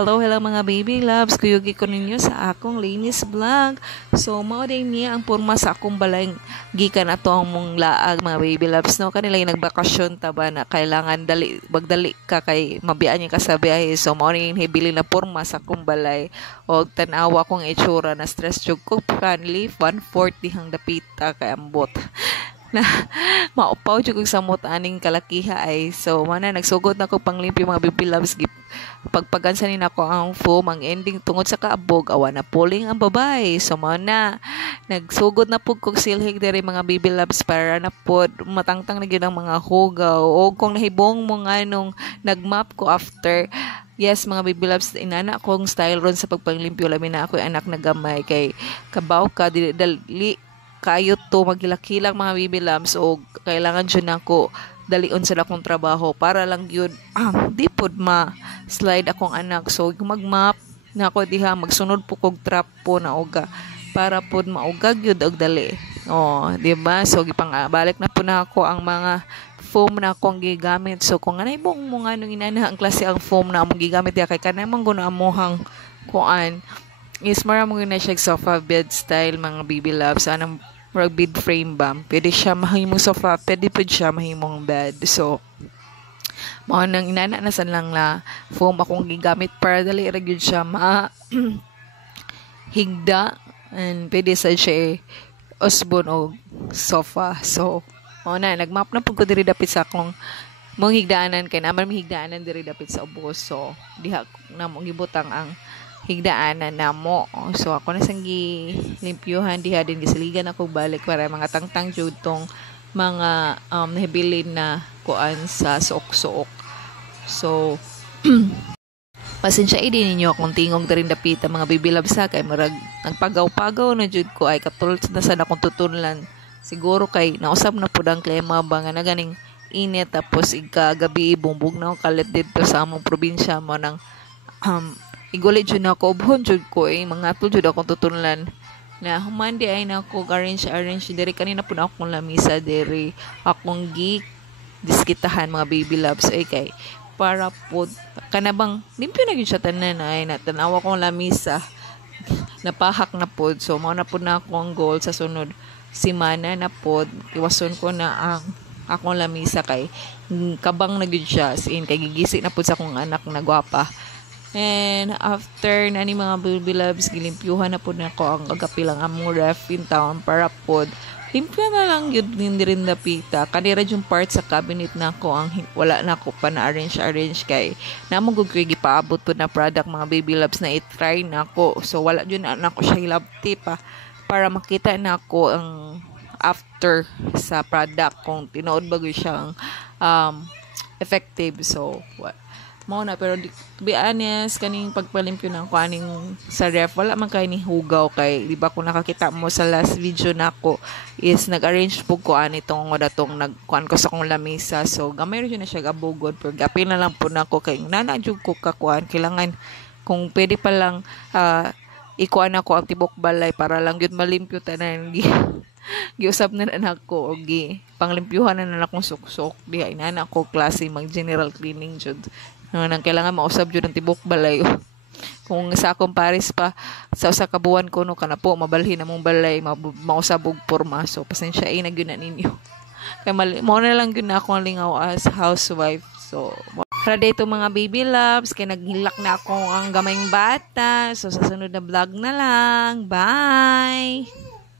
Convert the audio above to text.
Hello mga baby loves, kuyugi ko ninyo sa akong linis vlog. So mao din niya ang porma sa akong balay gikan ato ang mong laag mga baby loves no, kanila yung nagbakasyon taba na kailangan magdali ka kay mabiyaan niya ka sa biyahe. So mao ni hibili na porma sa akong balay og tan-awa kong itsura na stress jud ko family 140 hang dapita kay ambot na maupaw jud kog samot aning kalakiha ay. So mana nagsugod na ko panglimpyo mga baby loves, pagpagansa ni nako ang foam ang ending tungod sa kaabog awa na pulling ang babay. So mana nagsugod na pug kog silhig diri mga baby loves para na pod matangtang na gyud ang mga hugaw. O kung nahibong mo nga nung nagmap ko after, yes mga baby loves, inana kong style ron sa pagpanglimpyo labi na ako anak na gamay kay kabaw ka dali kayo to maghilakilang mga baby loves o kailangan dyan ako dalion sila kong trabaho para lang yun di pod ma-slide akong anak. So magmap na ako diha magsunod po kog trap po na uga para pod maugag yun og dali. Diba? So balik na po na ako ang mga foam na akong gigamit. So kung anay bong mga nung inana ang klase ang foam na among gigamit ya kay kanay man guna amuhang kuan is maraming na siya sofa bed style mga baby loves. Anong murag bed frame ba? Pwede siya mahimong sofa, pwede po siya mahimong bed. So, mao nang inananasan lang na foam akong gigamit para dali ra gyud siya higda and pwede sa siya usbon o sofa. So, mao na nagmap na pud ko diri dapit sa akong mong higdaanan kay naman higdaanan diri dapit sa ubos. So, diha na mo gibutang ang higdaanan na mo. So ako na sanggi limpyuhan diha din gisaligan ako balik para mga tangtang jud tong mga nahibilin na kuan sa suok-suok. So pasensya din ninyo akong tingog darin dapita mga baby loves sa kay marag nagpagaw-pagaw na jud ko ay katulad na sana akong tutunlan. Siguro kay nausap na pud ang klima ba nga naganing init tapos gabi bumbog na kalit dito sa among probinsya mo nang igulit jud na ako obhon jud ko mga tul jud akong tutunlan na humandi ay nako arrange diri kanina po na akong lamisa diri akong diskitahan mga baby loves ay kay para po kanabang limpyo na gyud siya tanan ay natanawa kong lamisa napahak na pod. So mao na pod na akong goal sa sunod semana na pod iwason ko na ang akong lamisa kay kabang na gyud siya kay gigisi na pod sa akong anak na gwapa. And after na ni mga baby loves gilimpyuhan na po na ko ang agapilang among ref in town para po limpyo na lang yun din rin napita kanira yung part sa cabinet na ko ang wala na ko pa na arrange kay namang gugkoy gipaabot po na product mga baby loves na i-try na ko. So wala yun na ko siya ilabti pa para makita na ko ang after sa product kung tinuod bago siyang effective. So what mao na pero to be honest kaning pagpalimpyo ng kuaning sa ref wala man kay ni hugaw kay di ba kung nakakita mo sa last video nako is nag-arrange po ko anitong datong nagkuan ko sa kong lamisa. So gamay rin na siya gabugod pero gapil na lang po nako kay nanajug ko kakuan kailangan kung pwede pa lang ikuan ako ang tibok balay para lang gyud malimpyo tanan giusap na nako og panglimpyuhan na akong suksok diha inana ko klase mag general cleaning jud nang kailangan mausab jud ang tibok balay. Kung sa akong pares pa sa usa ka buwan ko no kana po mabalhin among balay mausab og porma. So pasensya na gyud na ninyo kay mo na lang gyud na ako lingaw as housewife. So ready to mga baby loves kay naghilak na ako ang gamayng bata. So sa sunod na vlog na lang, bye.